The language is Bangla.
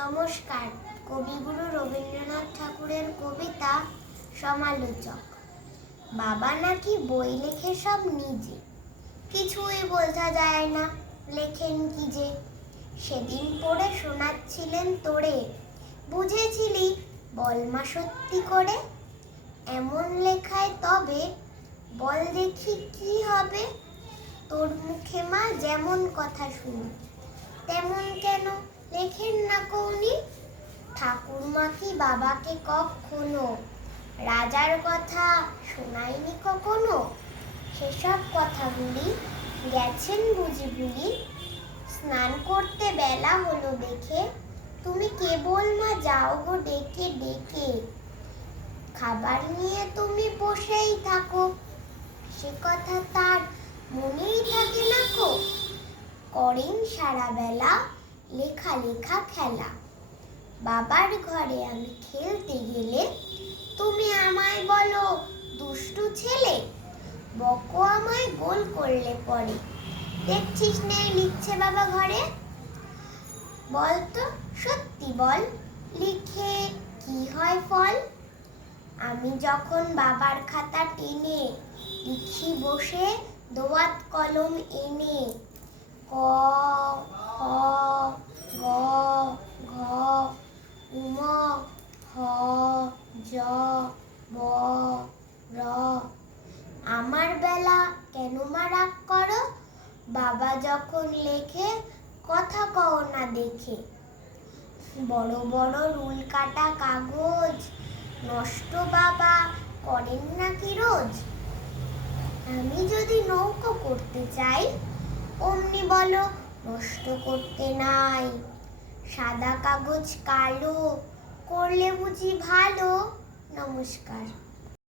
নমস্কার। কবিগুরু রবীন্দ্রনাথ ঠাকুরের কবিতা সমালোচক। বাবা নাকি বই লেখে সব নিজে, কিছুই বোঝা যায় না লেখেন কি যে। সেদিন পড়ে শোনাচ্ছিলেন তোরে, বুঝেছিলি বল মা সত্যি করে। এমন লেখায় তবে বল দেখি কি হবে। তোর মুখে মা যেমন কথা শুনি, তেমন কেন লেখেন না কৌনি। ঠাকুরমা কি বাবাকে কখনো রাজার কথা শোনায়নি কখনো? সেসব কথাগুলি গেছেন বুঝি ভুলি। স্নান করতে বেলা হলো দেখে, তুমি কেবল মা যাও গো ডেকে ডেকে। খাবার নিয়ে তুমি বসেই থাকো, সে কথা তার মনেই থাকে না কো। করেন সারা বেলা লেখা লেখা খেলা। বাবার ঘরে আমি খেলতে গেলে তুমি আমায় বলো দুষ্টু ছেলে। বকো আমায় গোল করলে পরে, দেখছিস নে লিখছে বাবা ঘরে। বল তো সত্যি বল, লিখে কি হয় ফল? আমি যখন বাবার খাতা টেনে লিখি বসে দোয়াত কলম এনে। ক, খ, গ, ঘ, ঙ, হ, য, ব, র। আমার বেলা কেন মা রাগ করো? বাবা যখন লেখে কথা কও না দেখে। বড় বড় রুল কাটা কাগজ নষ্ট বাবা করেন নাকি রোজ? আমি যদি নৌকো করতে চাই, অমনি বলো নষ্ট করতে নাই। সাদা কাগজ কালো করলে বুঝি ভালো? নমস্কার।